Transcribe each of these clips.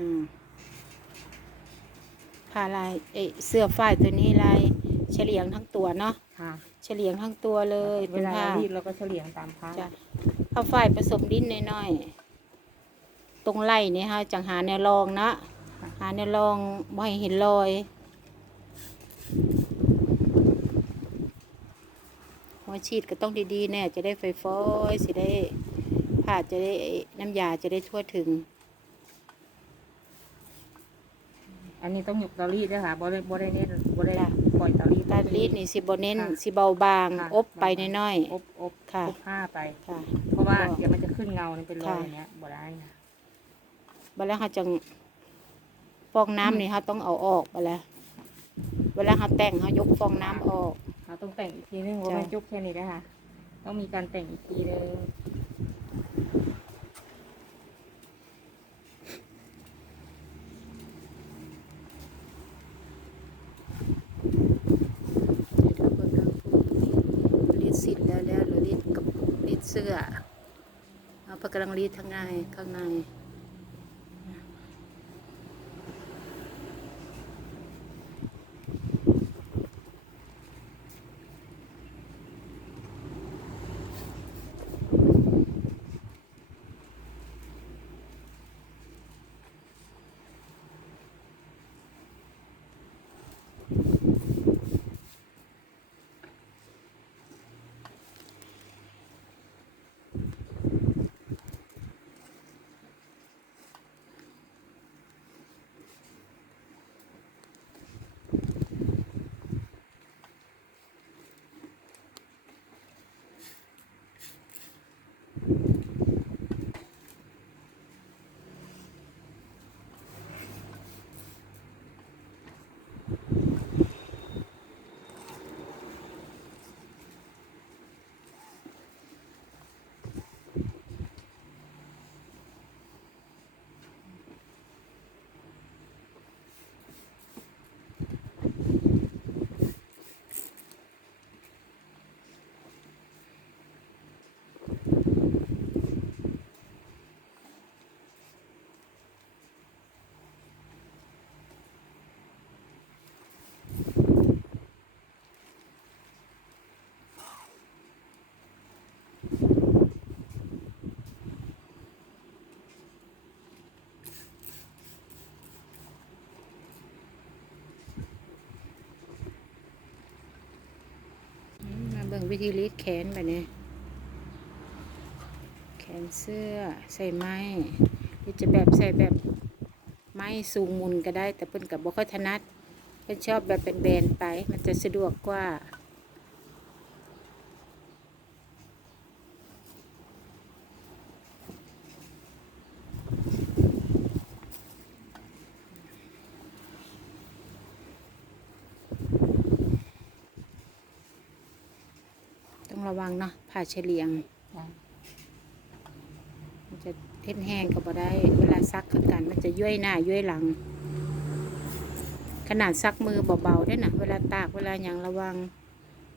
าผ้าลายเอยเสื้อฝ้ายตัวนี้ลายเฉลียงทั้งตัวเนาะค่ะเฉลียงทั้งตัวเลยเวเป็นลาผ้าเรารีดเราก็เฉลี่ยงตามผ้าจ้ะผ้าฝ้ายผสมดิ้นน้อยๆตรงไหล่นี่ฮะจังหาแนวรองเนาะหาแนวรองไม่ให้เห็นรอยหัวฉีดก็ต้องดีๆแน่จะได้ไฟฟอยสิได้ผ้าจะได้น้ำยาจะได้ทั่วถึง อันนี้ต้องหยกเตารีดด้วยค่ะบ่ได้บ่ได้เน้นบ่ได้จ้ะปล่อยเตารีด ตาลีดนี่สิบเน้นค่ะสิเบาบาง ค่ะ อบไปน้อย อบอบค่ะ อบผ้าไป ๆค่ะ เพราะว่าก็เดี๋ยวมันจะขึ้นเงาเนี่ยเป็นรอยค่ะ อย่างเงี้ยบ่ได้นะเวลาเขาจังฟองน้ำนี่เขาต้องเอาออกไปแล้วเวลาเขาแต่งเขายกฟองน้ำออก เราต้องแต่งอีกทีนึงว่าจ้ะไม่จุกแค่นี้นะคะต้องมีการแต่งอีกทีนึง เดี๋ยวเบิ่งทางผู้รีดสินแล้วแล้วหรือรีดกับรีดเสื้อเอาไปกำลังรีดข้างในข้างใน งวิธีรีดแขนแบบนี้ แขนเสื้อใส่ไม้หรือจะแบบใส่แบบไม้สูงมุนก็ได้ แต่เพิ่นกับบ่ค่อยถนัดเพิ่นชอบแบบเป็นแบนไป มันจะสะดวกกว่า วังเนาะผ่าเฉลียงจ้ะมันจะเท่นแห้งก็บ่ได้ เวลาซักคือกัน มันจะย่อยหน้าย่อยหลัง ขนาดซักมือเบาๆได้นะเวลาตากเวลาอย่างระวัง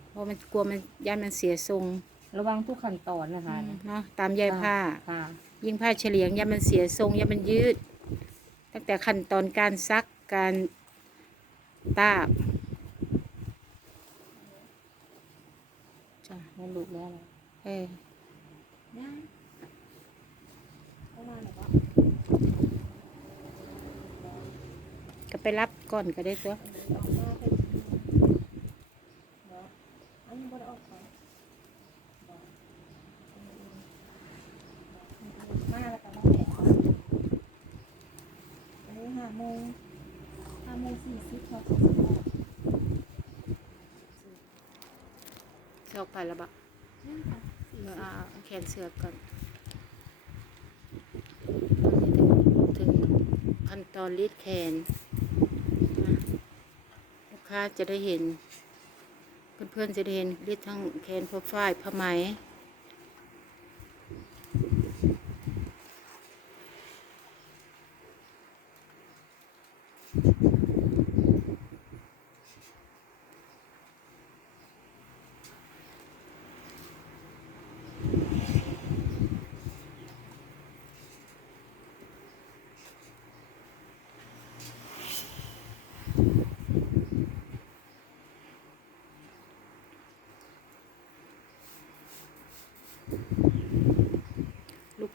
เพราะมันกลัวมันย่านมันเสียทรงระวังทุกขั้นตอนนะคะเนาะตามใยผ้าค่ะยิ่งผ้าเฉลียงย่านมันเสียทรงย่านมันยืด ตั้งแต่ขั้นตอนการซักการตาก จ้ะไม่ลุกแล้วนะเออก็ไปรับก่อนก็ได้ตัวมา ออกไปแล้วบะเอ่าแขนเสือก่อนถึงขั้นตอนรีดแขนลูกค้าจะได้เห็น เพื่อนๆจะได้เห็นรีดทั้งแขนผ้าฝ้ายผ้าไหม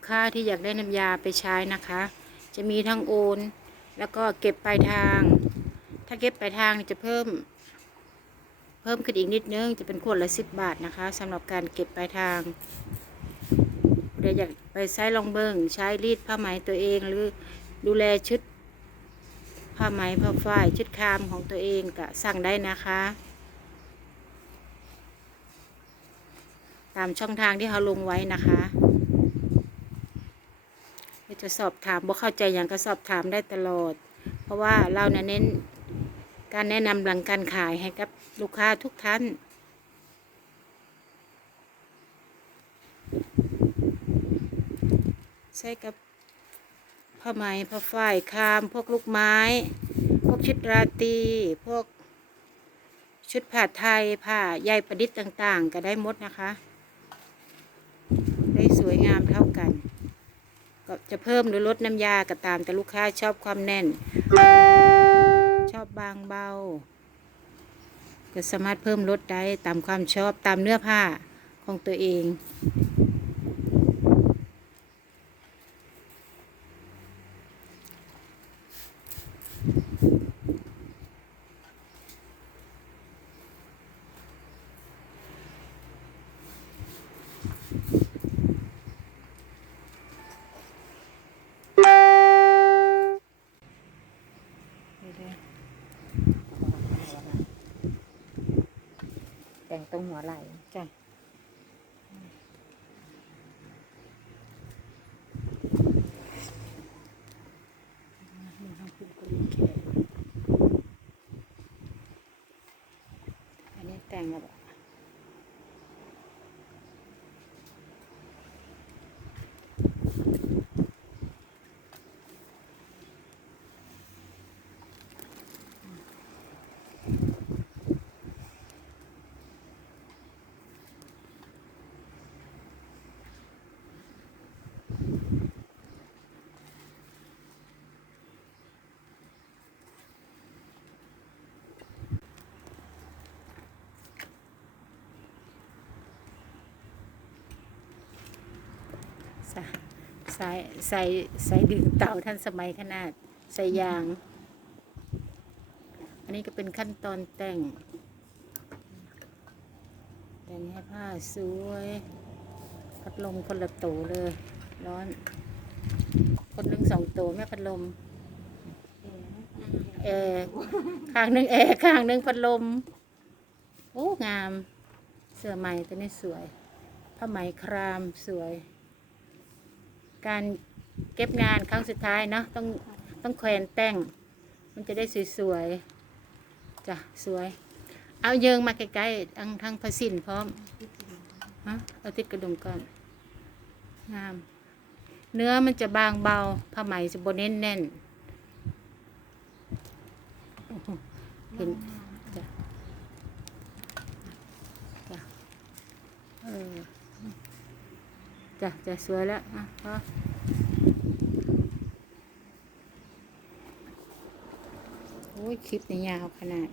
ค้าที่อยากได้น้ำยาไปใช้นะคะ จะมีทั้งโอน แล้วก็เก็บปลายทาง ถ้าเก็บปลายทางจะเพิ่ม เพิ่มขึ้นอีกนิดนึง จะเป็นขวดละสิบบาทนะคะสำหรับการเก็บปลายทางเดี๋ยวอยากไปใช้ลองเบิงใช้รีดผ้าไหมตัวเองหรือดูแลชุดผ้าไหมผ้าฝ้ายชุดคามของตัวเองก็สั่งได้นะคะ ตามช่องทางที่เขาลงไว้นะคะ จะสอบถามว่เข้าใจอย่างก็สอบถามได้ตลอด เพราะว่าเราเนี่ยเน้นการแนะนำหลังการขายให้กับลูกค้าทุกท่าน ใช้กับผ้าไหมผ้าฝ้ายคาม พวกลูกไม้ พวกชุดราตรีพวกชุดผ้าไทยผ้าใยประดิษฐ์ต่าง ๆ ก็ได้หมดนะคะ ได้สวยงามเท่ากัน ก็จะเพิ่มหรือลดน้ำยาก็ตามแต่ลูกค้าชอบความแน่น ชอบบางเบา ก็สามารถเพิ่มลดได้ตามความชอบตามเนื้อผ้าของตัวเอง แต่งตรงหัวไหล่จ้ะ สะสายใส่ใส่ดึงเต่าท่านสมัยขนาดใส่ยาง อันนี้ก็เป็นขั้นตอนแต่ง แต่งให้ผ้าสวยพัดลมคนละโตเลย ร้อน คนหนึ่งสองโตแม่พัดลมแอร์ข้างหนึ่งแอร์ข้างหนึ่งพัดลมโอ้งาม เสื้อใหม่ตัวนี้สวยผ้าไหมครามสวย การเก็บงานครั้งสุดท้ายเนาะต้องต้องแขวนแต่ง มันจะได้สวยๆจ้ะสวย เอาเยิงมาใกล้ๆทั้งทั้งพระสินพร้อมฮะเอาติดกระดุมก่อนงาม เนื้อมันจะบางเบาผ้าไหมจะบนเน้นแน่นเห็นจ้ะจ้ะเออ จ้ะจะสวยแล้วอะพอโอ้ย คลิปนี้ยาวขนาด